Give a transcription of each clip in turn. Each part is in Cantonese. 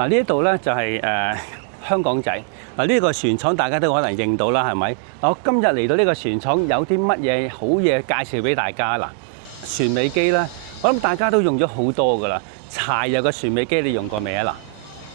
嗱呢一度咧就係香港仔。嗱呢個船廠大家都可能認到啦，係咪？嗱我今日嚟到呢個船廠有啲乜嘢好嘢介紹俾大家嗱？船尾機咧，我諗大家都用咗好多噶啦。柴油嘅船尾機你用過未啊？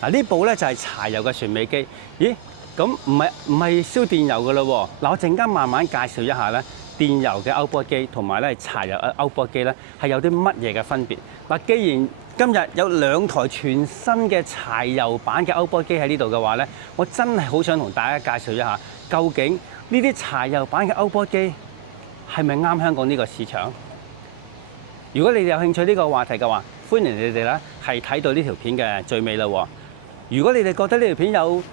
嗱呢部咧就係柴油嘅船尾機。咦？咁唔係燒電油噶啦喎。嗱我陣間慢慢介紹一下咧，電油嘅歐波機同埋咧柴油嘅歐波機咧係有啲乜嘢嘅分別。嗱，既然今日有2台全新嘅柴油版嘅歐波機喺呢度嘅話咧，我真係好想同大家介紹一下，究竟呢啲柴油版嘅歐波機係咪啱香港呢個市場？如果你哋有興趣呢個話題嘅話，歡迎你哋咧係睇到呢條片嘅最尾啦。如果你哋覺得呢條片有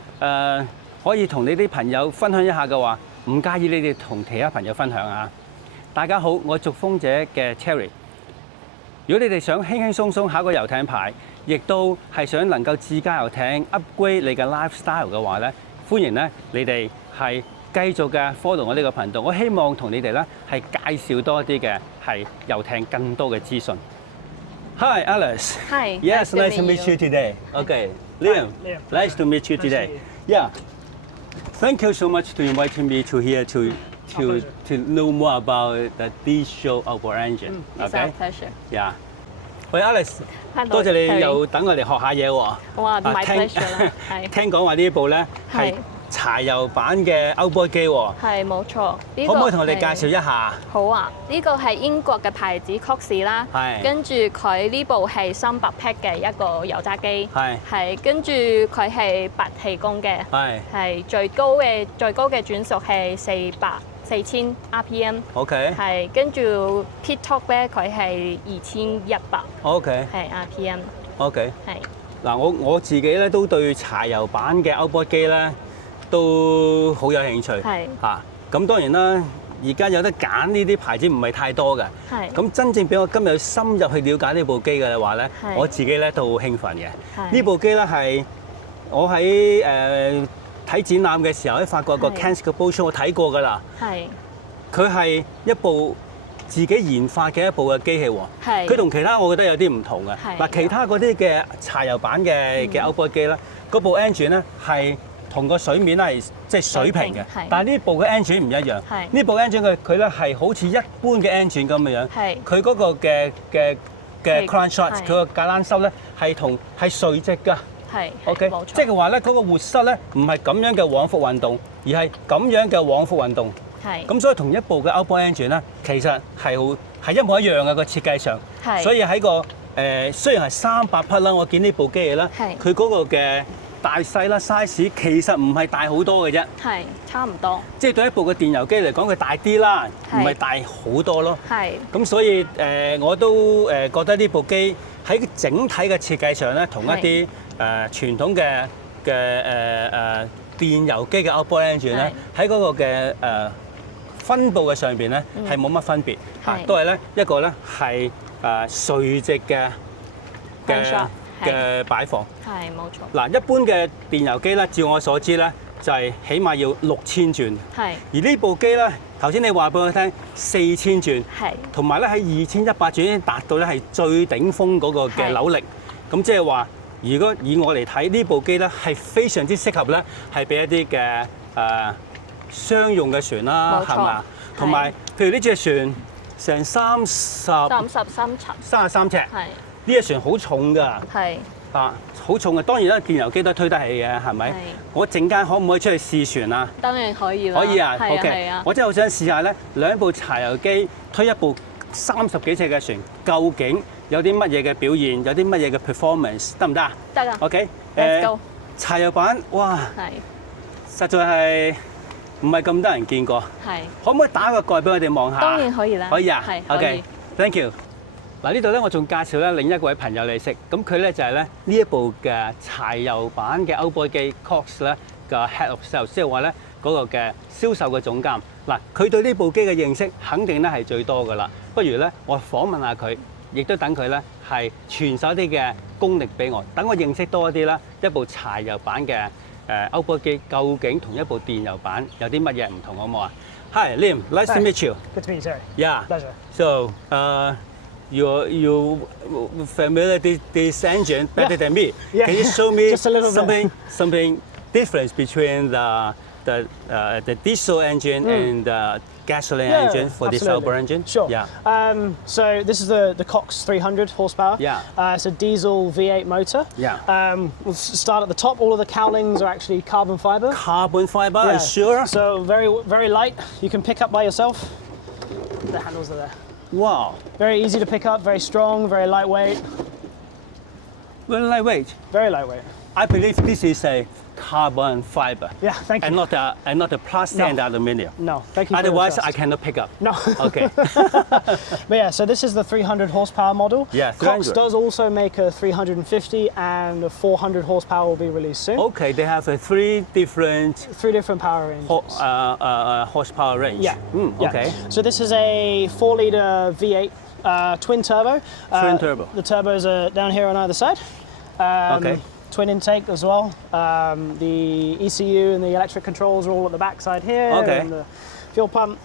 可以同你啲朋友分享一下嘅話，唔介意你哋同其他朋友分享啊！大家好，我係逐風者嘅 Terry。如果你哋想輕輕鬆鬆考個遊艇牌，亦都係想能夠自駕遊艇 upgrade 你嘅 lifestyle 嘅話咧，歡迎咧你哋係繼續嘅 follow 我呢個頻道。我希望同你哋咧係介紹多啲嘅係遊艇更多嘅資訊。Hi, Alice. Hi. Yes, nice to meet you today. Okay, Liam. Nice to meet you today. Yeah. Thank you so much to inviting me to here to know more about the diesel outboard engine. It's our pleasure. Yeah. 喂 Alice， Hello，多謝你又等我哋學下嘢喎。哇，my pleasure 啦，係。聽講話呢一部咧係柴油版嘅歐波機喎。係冇錯。可唔可以同我哋介紹一下？好啊，呢個係英國嘅牌子 Cox 啦。係。跟住佢呢部係300匹嘅一個油炸機。係。係，跟住佢係8氣功嘅。係。係最高嘅轉速係4000 RPM。OK。係，跟住 pit top 咧佢係2100。OK。係 RPM。OK。係。嗱，我自己咧都對柴油版嘅歐波機咧都好有興趣。係。嚇，咁當然啦，而家有得揀呢啲牌子唔係太多嘅。係。咁真正俾我今日深入去了解呢部機嘅話咧，我自己咧都好興奮嘅。係。呢部機咧係我喺睇展覽嘅時候喺法國個 Cannes 嘅 Boat Show 我睇過㗎啦。係。佢係一部自己研發嘅一部嘅機器喎。係。佢同其他我覺得有啲唔同嘅。係。嗱，其他嗰啲嘅柴油版嘅歐波機咧，嗰部 engine 咧係同個水面咧係即係水平嘅。係。但係呢部嘅 engine 唔一樣。係。呢部 engine 佢咧係好似一般嘅 engine 咁嘅樣。係。佢嗰個嘅 crankshaft 佢個架欄收咧係垂直㗎。係。OK。冇錯。即係話咧嗰個活塞咧唔係咁樣嘅往復運動，而係咁樣嘅往復運動。係。咁所以同一部嘅歐波 engine 咧，其實係一模一樣嘅個設計上。係。所以喺個雖然係300匹啦，我見呢部機器啦，佢嗰個嘅大細啦 size 其實唔係大好多嘅啫。係，差唔多。即係對一部嘅電油機嚟講，佢大啲啦，唔係大好多咯。係。咁所以我都覺得呢部機喺整體嘅設計上咧，同一啲傳統嘅電油機嘅歐波 engine 咧，喺嗰個嘅分佈嘅上邊咧係冇乜分別嚇，都係咧一個咧係垂直嘅擺放。係冇錯。嗱，一般嘅電油機咧，照我所知咧，就係起碼要6000轉。係。而呢部機咧，頭先你話俾我聽4000轉。係。同埋咧喺2100轉已經達到咧係最頂峰嗰個嘅扭力。咁即係話，如果以我嚟睇呢部機咧，係非常之適合咧，係俾一啲嘅商用嘅船啦，係嘛？同埋譬如呢隻船成33尺，係呢隻船好重㗎，係啊，好重嘅。當然啦，電油機都推得起嘅，係咪？我陣間可唔可以出去試船啊？當然可以啦。可以啊 ，OK。我真係好想試下咧，兩部柴油機推一部30幾尺嘅船，究竟有啲乜嘢嘅表現，有啲乜嘢嘅 performance 得唔得啊？得啊。OK。柴油版，哇！係，實在係。唔係咁多人見過，係可唔可以打個蓋俾我哋望下？當然可以啦，可以啊，係 OK，thank you。嗱呢度咧，我仲介紹咧另一位朋友你識，咁佢咧就係咧呢一部嘅柴油版嘅歐波機 Cox 咧嘅 Head of Sales， 即係話咧嗰個嘅銷售嘅總監。嗱，佢對呢部機嘅認識肯定咧係最多噶啦。不如咧，我訪問下佢，亦都等佢咧係傳授啲嘅功力俾我，等我認識多一啲啦。一部柴油版嘅歐波機究竟同一部電油版有啲乜嘢唔同好唔好啊？Hi Liam, nice to meet you. Good to meet you, sir. Yeah. Pleasure. So, you familiar this engine better than me. Yeah. Can you show me Just a little bit. something difference between the diesel engine and the gasoline engine for the Sauber engine? Sure. Yeah. So this is the Cox 300 horsepower. Yeah. It's a diesel V8 motor. Yeah. We'll start at the top. All of the cowlings are actually carbon fiber. Carbon fiber, Yeah. sure. So very light. You can pick up by yourself. The handles are there. Wow. Very easy to pick up. Very strong. Very lightweight. Very lightweight. Very lightweight. I believe this is a carbon fiber. Yeah. Thank you. And not a plastic and aluminium. No. Thank you. Otherwise, for your I trust. cannot pick up. No. Okay. But yeah, so this is the 300 horsepower model. Yeah, Cox 300. does also make a 350 and a 400 horsepower will be released soon. Okay, they have three different 3 different power ranges. horsepower range. Yeah. Yeah. Okay. So this is a 4-liter V8 twin turbo. Twin turbo. The turbos are down here on either side. Okay. Twin intake as well. The ECU and the electric controls are all at the back side here. Okay. And the fuel pump.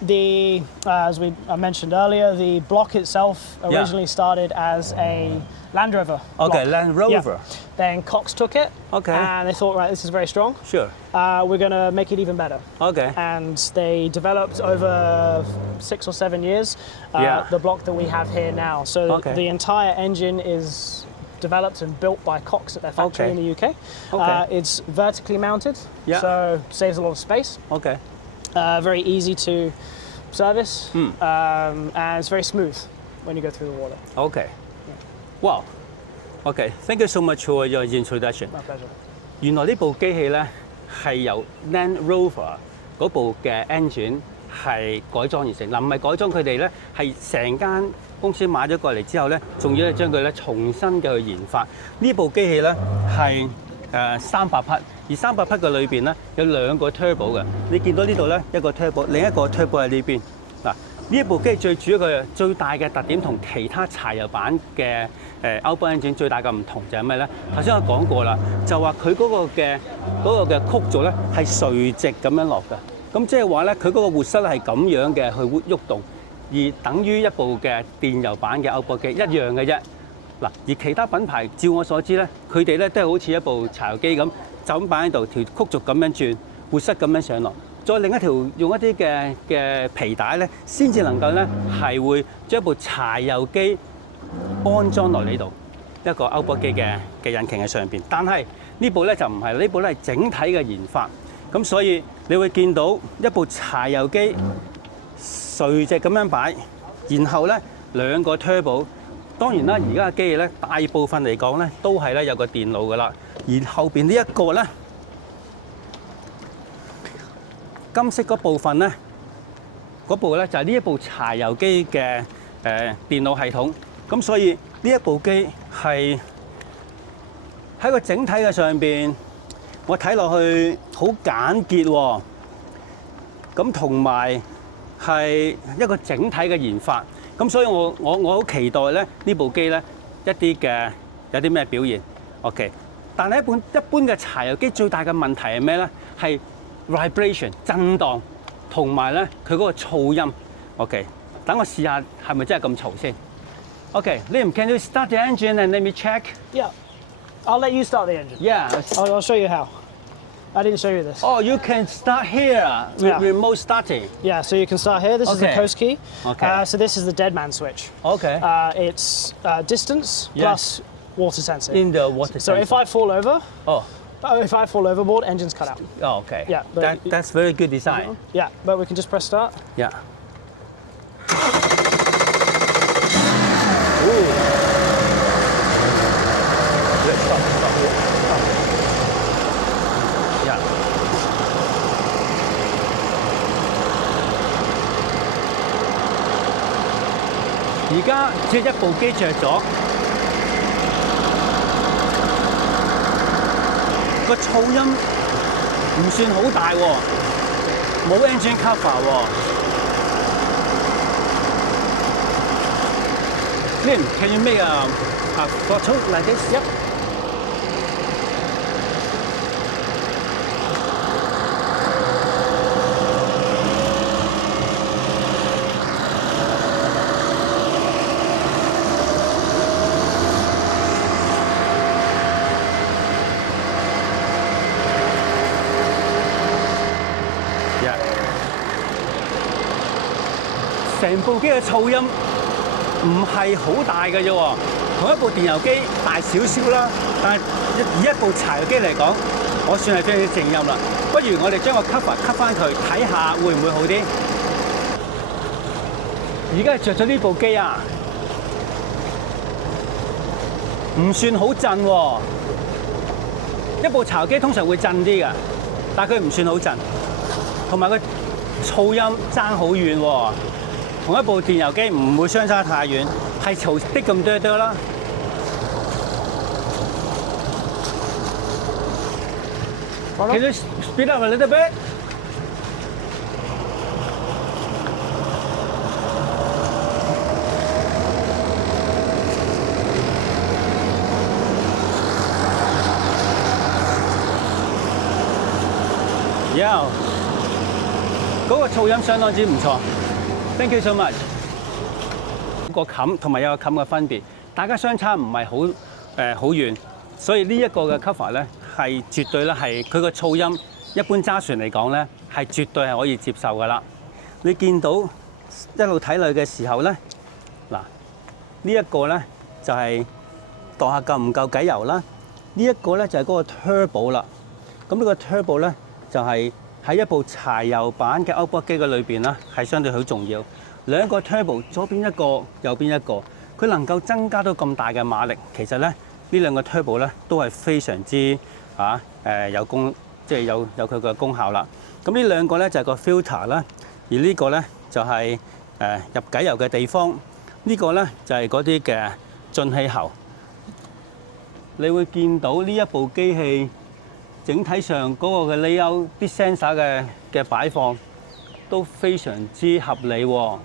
As I mentioned earlier, the block itself originally started as a Land Rover. Okay, block. Land Rover. Yeah. Then Cox took it. Okay. And they thought, right, this is very strong. Sure. We're going to make it even better. Okay. And they developed over 6 or 7 years the block that we have here now. So the entire engine is developed and built by Cox at their factory in the UK. Okay. It's vertically mounted, Yeah. so saves a lot of space. Okay. Very easy to service, and it's very smooth when you go through the water. Okay. Wow. Okay. Thank you so much for your introduction. My pleasure. 原來呢部機器咧係由 Land Rover 嗰部嘅 engine 係改裝而成。嗱，唔係改裝佢哋咧，係成間公司買咗過嚟之後咧，仲要係將佢咧重新嘅去研發。呢部機器咧係300匹，而300匹嘅裏邊咧有2個 turbo 嘅。你見到呢度咧一個 turbo， 另一個 turbo 喺呢邊。嗱，呢一部機最主要嘅最大嘅特點同其他柴油版嘅Outboard engine 最大嘅唔同就係咩咧？頭先我講過啦，就話佢嗰個嘅曲軸咧係垂直咁樣落嘅。咁即係話咧，佢嗰個活塞咧係咁樣嘅去喐動，而等於一部嘅電油版嘅 Outboard 機一樣嘅啫。嗱，而其他品牌照我所知咧，佢哋咧都係好似一部柴油機咁，就咁擺喺度，條曲軸咁樣轉，活塞咁樣上落。再另一條用一啲嘅皮帶咧，先至能夠咧係會將一部柴油機安裝落呢度一個 Outboard 機嘅引擎喺上邊。但係呢部咧就唔係，呢部咧係整體嘅研發。咁所以你會見到一部柴油機垂直咁樣擺，然後咧2個 turbo。當然啦，而家嘅機器咧大部分嚟講咧都係咧有個電腦噶啦，而後邊呢一個咧金色嗰部分咧，嗰部咧就係呢一部柴油機嘅電腦系統。咁所以呢一部機係喺個整體嘅上邊，我睇落去好簡潔喎。咁同埋係一個整體嘅研發。咁所以我好期待咧呢部機咧一啲嘅有啲咩表現 ，OK。但係一般嘅柴油機最大嘅問題係咩咧？係 vibration 震盪，同埋咧佢嗰個噪音 ，OK。等我試下係咪真係咁嘈先 ，OK。Liam, can you start the engine and let me check? Yeah, I'll let you start the engine. Yeah. I'll show you how. I didn't show you this. Oh, you can start here with remote starting. Yeah, so you can start here. This is the coast key. Okay. So this is the dead man switch. Okay. It's distance plus water sensing. In the water So sensor. if I fall over, Oh. if I fall overboard, engine's cut out. Oh, okay. Yeah, but That's very good design. Yeah, but we can just press start. Yeah. Ooh. Let's stop here. Yeah. 而家只係一部機着咗，個噪音唔算好大喎，冇 engine cover 喎。Liam, can you make a photo like this? Yep. 成部機嘅噪音唔係好大嘅啫喎，同一部電油機大少少啦，但係以一部柴油機嚟講，我算係非常之靜音啦。不如我哋將個 cover 吸翻佢，睇下會唔會好啲？而家係着咗呢部機啊，唔算好震喎。一部柴油機通常會震啲㗎，但係佢唔算好震，同埋佢噪音爭好遠喎。同一部電油機唔會相差太遠，係嘈啲咁多多啦。Can you speed up a little bit? Yeah， 嗰個噪音相當之唔錯。Thank you so much。個冚同埋有個冚嘅分別，大家相差唔係好遠，所以呢一個嘅 cover 咧係絕對咧係佢個噪音，一般揸船嚟講咧係絕對係可以接受㗎啦。你見到一路睇落嘅時候咧，嗱呢一個咧就係度下夠唔夠計油啦。呢一個咧就係嗰個 turbo 啦。咁呢個 turbo 咧就係喺一部柴油版嘅 outboard 機嘅裏邊啦，係相對好重要。兩個 turbo 左邊一個，右邊一個，佢能夠增加到咁大嘅馬力。其實咧，呢兩個 turbo 咧都係非常之有功，即係有佢嘅功效啦。咁呢兩個咧就係個 filter 啦，而呢個咧就係入偈油嘅地方。呢個咧就係嗰啲嘅進氣喉。你會見到呢一部機器整體上嗰個嘅 layout 啲 sensor 嘅擺放都非常之合理喎。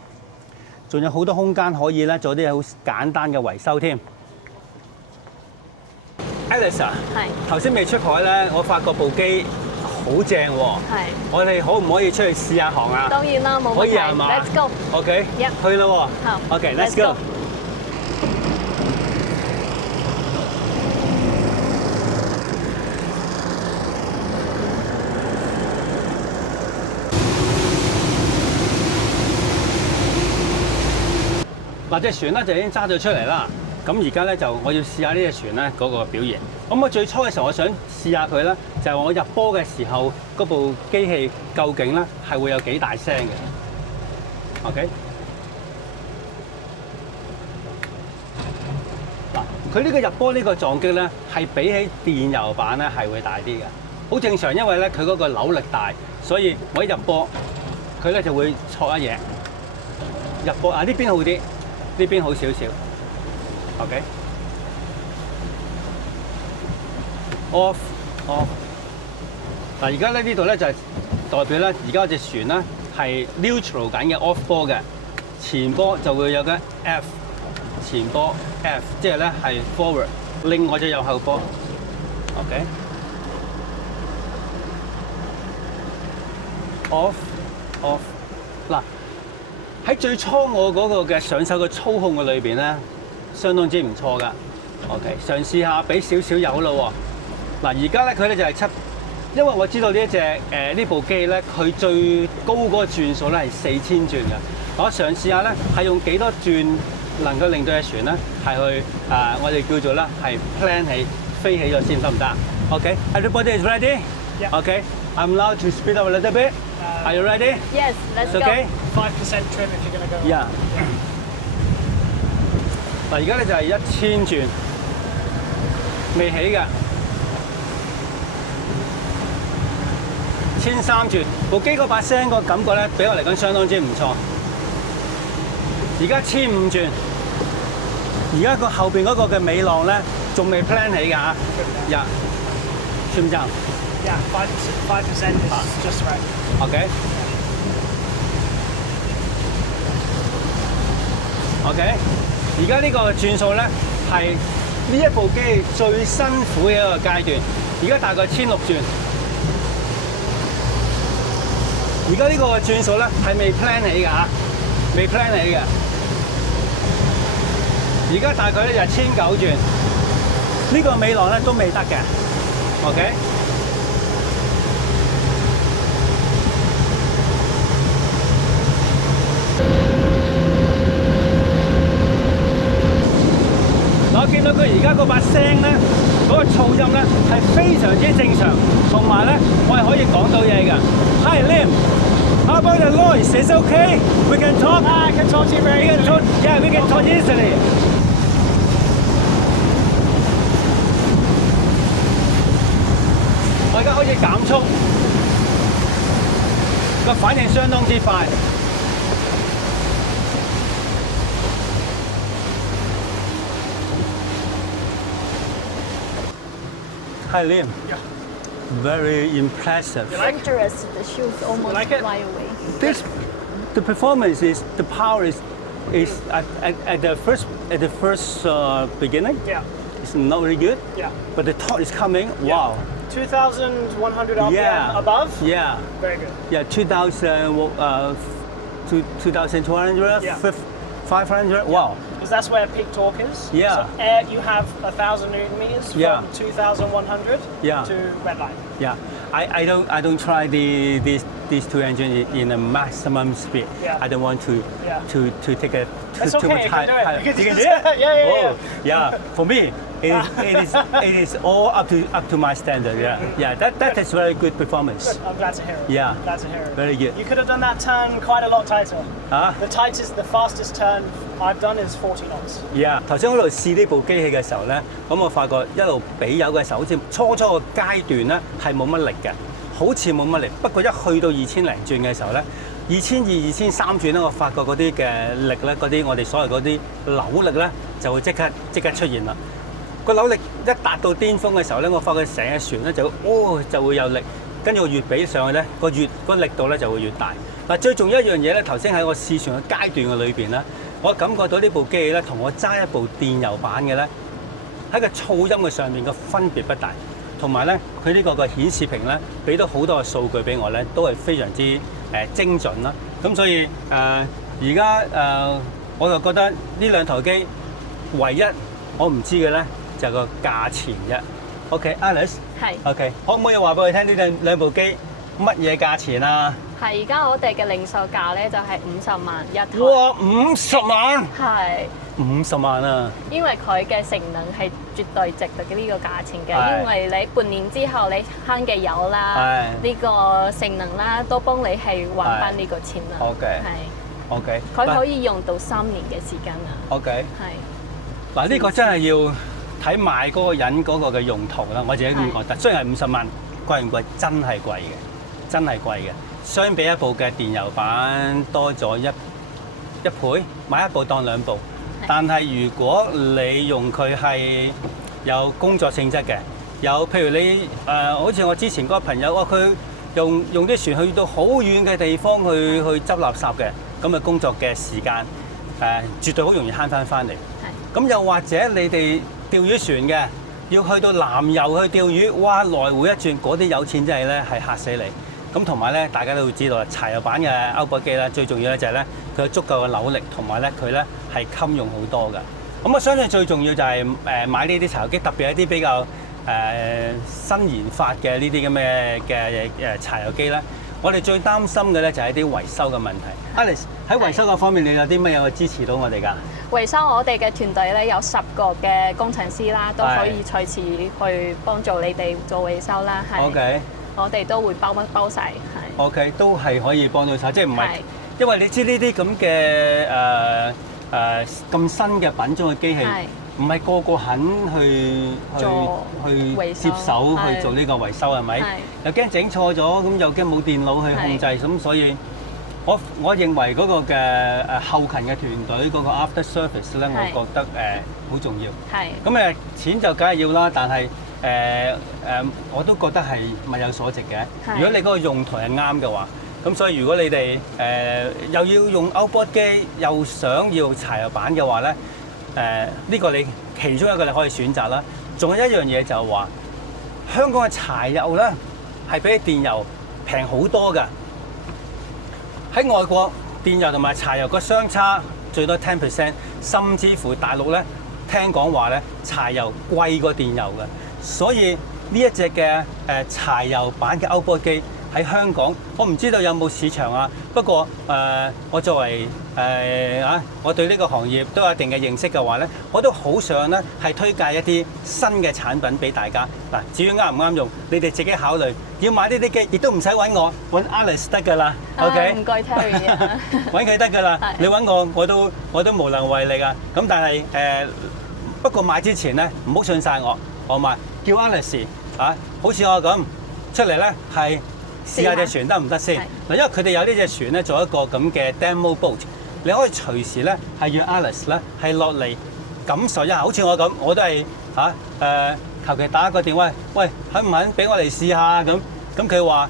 仲有好多空間可以咧做啲好簡單嘅維修添。Alice 啊，頭先未出海咧，我發覺部機好正喎。我哋可唔可以出去試下航啊？當然啦，冇問題。可以係嘛 Let's go。OK，去啦喎。好。OK，let's go。嗱，隻船咧就已經揸咗出嚟啦。咁而家咧就我要試下呢隻船咧嗰個表現。咁我最初嘅時候，我想試下佢咧，就係我入波嘅時候，嗰部機器究竟咧係會有幾大聲嘅。OK。嗱，佢呢個入波呢個撞擊咧，係比起電油版咧係會大啲嘅。好正常，因為咧佢嗰個扭力大，所以我一入波，佢咧就會挫一嘢。入波啊，呢邊好啲。呢邊好少少 ，OK。Off。嗱，而家咧呢度咧就係代表咧，而家隻船咧係 neutral 緊嘅 off 波嘅，前波就會有個 F， 前波 F， 即係咧係 forward， 另外就有後波 ，OK。Off。嗱。喺最初我嗰個嘅上手嘅操控嘅裏邊咧，相當之唔錯噶。OK， 嘗試下俾少少油咯喎。嗱，而家咧佢咧就係7，因為我知道呢一隻呢部機咧，佢最高嗰個轉數咧係4000轉嘅。我嘗試下咧係用幾多轉能夠令到隻船咧係去我哋叫做咧係 plan 起飛起咗先得唔得 ？OK，everybody is ready？ OK，I'm allowed to speed up a little bit. Are you ready? Yes, let's go. Okay. 5% trim if you're going to go. Yeah. 嗱，而家咧就係1000轉，未起嘅，1003轉。部機嗰把聲個感覺咧，俾我嚟講相當之唔錯。而家1005轉，而家個後邊嗰個嘅尾浪咧，仲未 plan 起㗎嚇。呀，算唔算？Yeah, 5% is just right. OK。OK， 而家呢個轉數咧係呢一部機最辛苦嘅一個階段。而家大概1006轉。而家呢個轉數咧係未 plan 起㗎嚇，未 plan 起嘅。而家大概咧就係1009轉。呢個尾浪咧都未得嘅。OK。見到佢而家嗰把聲咧，嗰個噪音咧係非常之正常，同埋咧我係可以講到嘢㗎。Hi Liam, how about the noise? Is it okay? We can talk. I can talk to you very easily. Yeah, we can talk easily. 我而家開始減速，個反應相當之快。Hi Liam. Yeah. Very impressive. Dangerous. The shoes almost fly away. The performance is the power is at the first beginning. Yeah. It's not very good. Yeah. But the torque is coming. Yeah. Wow. 2,100 RPM Yeah. above. Yeah. Very good. Yeah. 2,200. Yeah. 500. Wow. Because that's where peak torque is. Yeah. So air, you have 1,000 Newton meters from Yeah. 2,100 Yeah. to red line. Yeah. I don't try these two engines in a maximum speed. Yeah. I don't want to take a That's too okay. much You high. can do it. You can You can do do it? it. Yeah. Oh, yeah. For me, it is all up to my standard. Yeah. That is very good performance. Good. I'm glad to hear it. Yeah. Glad to hear it. Very good. You could have done that turn quite a lot tighter. Ah. The fastest turn I've done is 40 knots. Yeah. 頭先我喺度試呢部機器嘅時候咧，咁我發覺一路俾油嘅時候，好似初個階段咧係冇乜力嘅，好似冇乜力。不過一去到2000零轉嘅時候咧，2200、2300轉咧，我發覺嗰啲嘅力咧，嗰啲我哋所謂嗰啲扭力咧，就會即刻出現啦。個扭力一達到巔峰嘅時候咧，我發覺成隻船咧就會有力，跟住我越俾上去咧，個力度咧就會越大。嗱，最重要一樣嘢咧，頭先喺我試船嘅階段嘅裏邊咧，我感覺到呢部機器咧同我揸一部電油版嘅咧，喺個噪音嘅上面嘅分別不大，同埋咧佢呢個嘅顯示屏咧俾到好多嘅數據俾我咧，都係非常之精準啦。咁所以而家我就覺得呢兩台機唯一我唔知嘅咧就係個價錢啫。OK，Alice。係。OK，可唔可以話俾我聽呢兩部機乜嘢價錢啊？係，而家我哋嘅零售價咧就係50萬一台。哇！50萬？係。50萬啊！因為佢嘅性能係絕對值得呢個價錢嘅，因為你半年之後你慳嘅油啦，呢個性能啦，都幫你係還翻呢個錢啦。OK。係。OK。佢可以用到3年嘅時間啊。OK。係。嗱，呢個真係要睇賣嗰個人嗰個嘅用途啦。我自己咁覺得，雖然係50萬，貴唔貴？真係貴嘅，真係貴嘅。相比一部嘅電油版多咗一倍，買一部當兩部。但係如果你用佢係有工作性質嘅，有譬如你好似我之前嗰個朋友，佢用啲船去到好遠嘅地方去執垃圾嘅，咁嘅工作嘅時間絕對好容易慳翻嚟。咁又或者你哋釣魚船嘅，要去到南遊去釣魚，哇！來回一轉，嗰啲有錢真係咧係嚇死你。咁同埋咧，大家都會知道啦，柴油版嘅歐泊機咧，最重要咧就係咧佢有足夠嘅扭力，同埋咧佢咧係襟用好多㗎。咁我相信最重要就係買呢啲柴油機，特別係一啲比較新研發嘅呢啲咁嘅柴油機咧。我哋最擔心嘅咧就係一啲維修嘅問題。Alice 喺維修嗰方面，你有啲乜嘢支持到我哋㗎？維修我哋嘅團隊咧有10個嘅工程師啦，都可以隨時去幫助你哋做維修啦。係。OK。我哋都會包晒，係。OK， 都係可以幫到手，即係唔係？因為你知呢啲咁嘅咁新嘅品種嘅機器，唔係個個肯去接手去做呢個維修係咪？又驚整錯咗，咁又驚冇電腦去控制，咁所以我認為嗰個嘅後勤嘅團隊嗰個 after service 咧，我覺得好重要。係。咁錢就梗係要啦，但係我都覺得係物有所值嘅。如果你嗰個用途係啱嘅話，咁所以如果你哋又要用歐泊機，又想要柴油版嘅話咧，呢個你其中一個你可以選擇啦。仲有一樣嘢就係話，香港嘅柴油咧係比電油平好多㗎。喺外國電油同埋柴油個相差最多 10%， 甚至乎大陸咧聽講話咧柴油貴過電油嘅。所以呢一隻嘅柴油版嘅歐泊機喺香港，我唔知道有冇市場啊。不過我作為我對呢個行業都有一定嘅認識嘅話咧，我都好想咧係推介一啲新嘅產品俾大家。嗱，至於啱唔啱用，你哋自己考慮。要買呢啲機，亦都唔使揾我，揾 Alice 得㗎啦。OK，唔該 Terry 啊，揾佢得㗎啦。你揾我，我都無能為力啊。咁但係不過買之前咧，唔好信晒我，好嘛？叫 Alice 好似我咁出嚟咧係。試下隻船得唔得先？嗱，因為佢哋有呢隻船咧，做一個咁嘅 demo boat，你可以隨時咧係約 Alice 咧係落嚟感受一下。好似我咁，我都係求其打個電話，喂，肯唔肯俾我嚟試下咁？咁佢話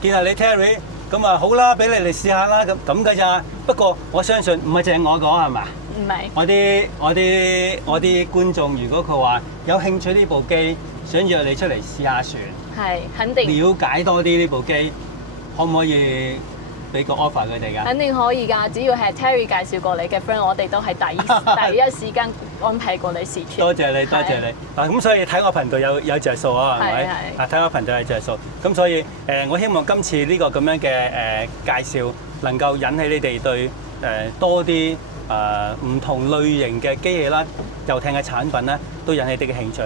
見下你 Terry，咁啊好啦，俾你嚟試下啦，咁㗎咋？不過我相信唔係淨係我講係嘛？唔係。我啲觀眾，如果佢話有興趣呢部機，想約你出嚟試下船。係，肯定了解多啲呢部機，可唔可以俾個 offer 佢哋㗎？肯定可以㗎，只要係 Terry 介紹過你嘅 friend，我哋都係第一時間安排過你試船。多謝你，多謝你。咁所以睇我頻道有着數啊，係咪？睇我頻道有着數。咁所以我希望今次呢個咁樣嘅介紹，能夠引起你哋對多啲唔同類型嘅機器啦、遊艇嘅產品咧，都引起你哋嘅興趣。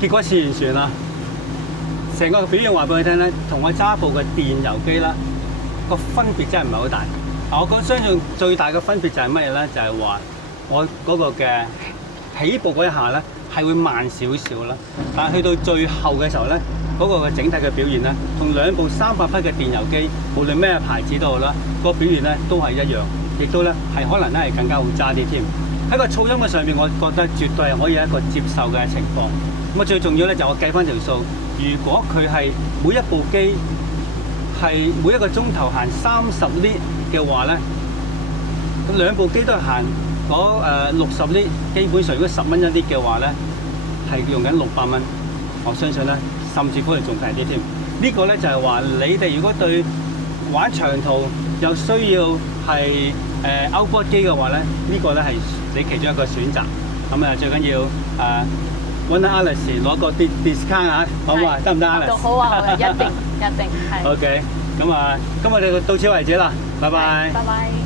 結果試完船啦，成個表現話俾佢聽咧，同我揸部嘅電油機啦，個分別真係唔係好大。我講相信最大嘅分別就係乜嘢咧？就係話我嗰個嘅起步嗰一下咧係會慢少少啦，但係去到最後嘅時候咧，嗰個嘅整體嘅表現咧，同兩部300匹嘅電油機，無論咩牌子都好啦，個表現咧都係一樣，亦都咧係可能咧係更加好揸啲添。喺個噪音嘅上面，我覺得絕對係可以一個接受嘅情況。咁啊，最重要咧就我計翻條數，如果佢係每一部機係每一個鐘頭行30 lit 嘅話咧，咁兩部機都係行嗰60 lit，基本上如果10蚊一 lit 嘅話咧，係用緊600蚊。我相信咧，甚至乎係仲平啲添。呢個咧就係話你哋如果對玩長途又需要係outboard 機嘅話咧，呢個咧係你其中一個選擇。咁啊，最緊要揾阿 Alice 攞個discount 啊，好唔好啊？得唔得 Alice？好啊，一定係。OK，咁啊，今日就到此為止啦，拜拜。拜拜。